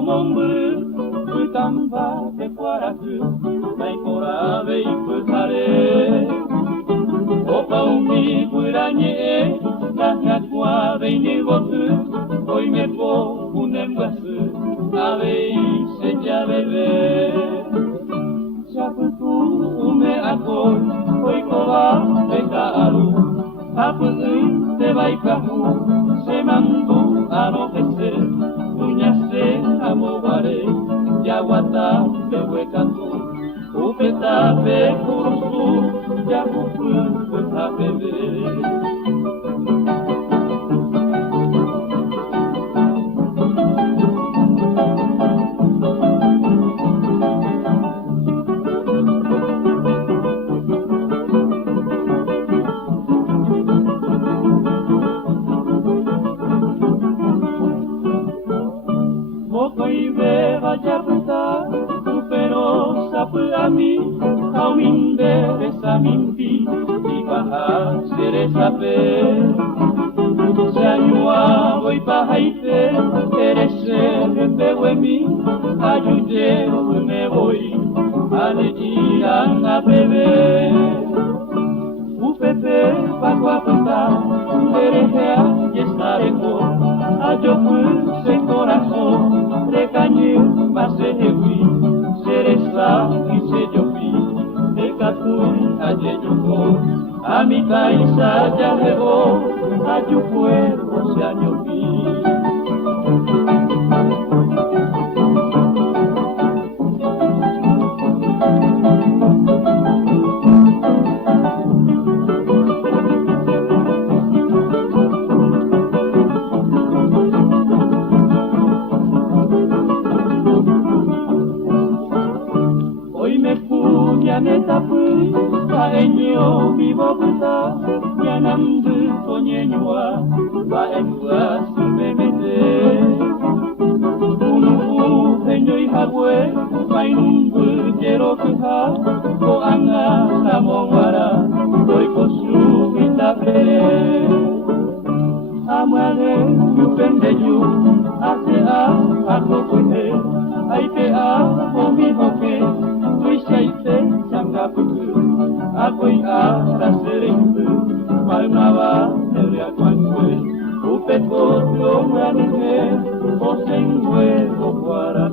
Mombru, Kutamba, de Quaraku, Naikora, Veiputare, Opa Umi, Puranye, Nakakwa, Veinivotu, Oimepo, Unembasu, Ave, Seja Bebe, Chaputu, Ume Akor, Oikoa, Vekaaru, Apui, Te Vaikamu, Semandu, Anohese, Unyase, Amobare, Yawata, Bewekatu, Upeta, Bekurusu, Yakupu, Putapebe. Mokoibe vajaputa, supero sapuami, auminde besamimpi, ibaha seresape. Seanyua voy pahaite, erese bewemi, ayude me voy, alejian a bebe. Upepe paguaputa, erejea y estareko, ayopu se corazón. Recañe, Masehewi, Seresa y Seyopi, Ekatui, Ayeyoko, Amitaisa, Yalego, Ayupuero, Seañopi. Yanetapui, Paenyo, Vivobuta, Yanamdu, Tonyenua, Paenua, Sumemete. Unupu, Penyoi Hagwe, Painumbu, Jerokuha, Koanga, Samongwara, Koikosu, Vitape. Amare, Yupendeyu, Asea, Akokuhe, Aipea, Omihoke, Tuishaite, Sangapuku, Akoi Araserimbu, Malmawa, Eliakwantwe, Upeko, Lomranike, Osengwe, Okwara.